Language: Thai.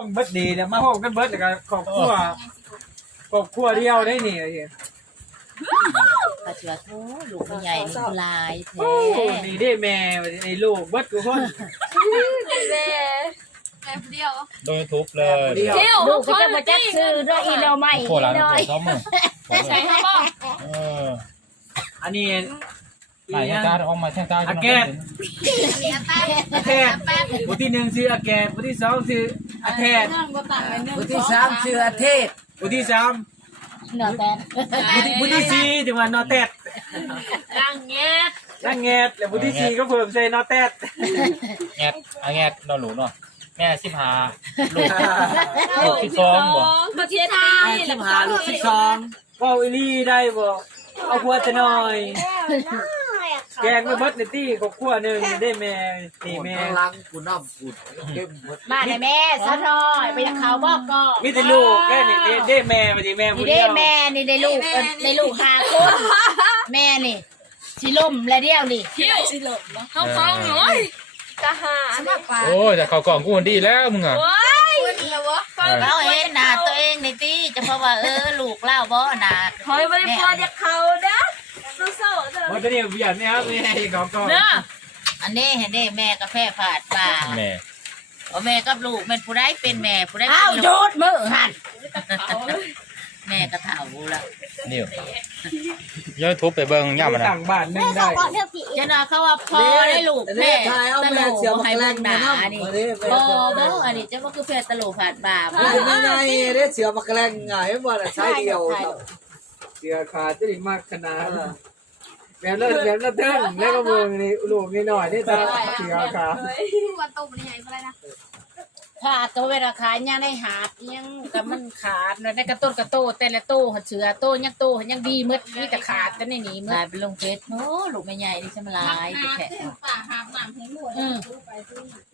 องเบิดดีเนี่ยมาห้องกันเบิดแล้วก็ครอบครัวเดียวได้นี่ไอ้เหี้ยกระเชือโธ่ลูกใหญ่นี่ลายแท้โอ้นี่ได้แม่ไอ้ลูกเบิดทุกคนแม่เดียวโดยทุบเลยเดียวเดียวลูกก็จะมาจักซื้อด้วยอีโนใหม่โคหลานน้อยซ้อมมือใช่ครับพ่ออันนี้ไหนตาออกมาแช่งตาอาแกตอาแทดผู้ที่หนึ่งชื่ออาแกตผู้ที่สองชื่ออาแทดผู้ที่สามชื่ออาเทศผู้ที่สามเนื้อแตนผู้ที่สี่จังหวัดนอแตดดังเงี้ยนั่งแงดแล้วผู้ที่สี่ก็เพิ่มใส่นอแตดแงดแงดนอนหลูเนาะแม่15ลูกที่2บ่มาเชียร์ไทย 15ลูก12 เว้าอีลี่ได้บ่เอาครัวจะหน่อยแกงไปเบิดในตี้ครอบครัวหนึงได้แม่นี่แม่ข้างหลังกูน้ำกูเข้มหมดมาได้แม่ซะหน่อยไปยังเขาบอกก็มีแต่ลูกแค่นี่ได้แม่มาดิแม่นี่ผู้ได้เดียวแม่นี่ได้ลูกได้ลูก5คนแม่นี่สิล่มแล้วเดียวนี่เที่ยวเข้าฟังหน่อยทหารโอ้ยแต่เขากล่องกูดีแล้วมึงอ่ะว้ายแล้ววะฟังเราเห็นหน้าตัวเองในตีจะเพราะว่าลูกเล่าบ่หน้าคอยบริพรจากเขานะโซ่ๆเถว่าอะจะเนี่ยเบียดเนี่ยครับนี่ให้เขาก่อนเนาะอันนี้เห็นได้แม่กาแฟฝาดบ่าแม่แม่กับลูกเป็นผู้ใดเป็นแม่ผู้ใดเป็นลูกมือหันแม่ก็เฒ่าแล้วนี่ย้อนทุบไปเบิ่งย่ามันต่างบ้านนึงได้จะน่ะเขาว่าพอได้ลูกแม่ทายเอาตะแม่โลเสียวมาให้แกล้เบิ่งงหมาน้าน้ำนี่มาดิบ่บ่อันนี้จะว่าคือแฟตะโลฝาดบ่าไม่ได้เด้เสียวมาแกล้งไงบ่ล่ะใช้เดียวเสือขาดจะได้มากขนาดแบบเลิศเทิงแล้วก็เมืองนี่ลูกนี่หน่อยนี่ตาเสือขาวันโตมันใหญ่อะไรนะถ้าตัวเวลาขายยังได้หาดยังกับมันขาดได้กระโตแต่ละโตหัดเสือโตยังโตยังดีมืดมีแต่ขาดแต่ในนี้มืดไปลงเฟซโอ้ลูกไม่ใหญ่ดิฉันมาลายแค่ป่าหาบหนามให้หมดอืม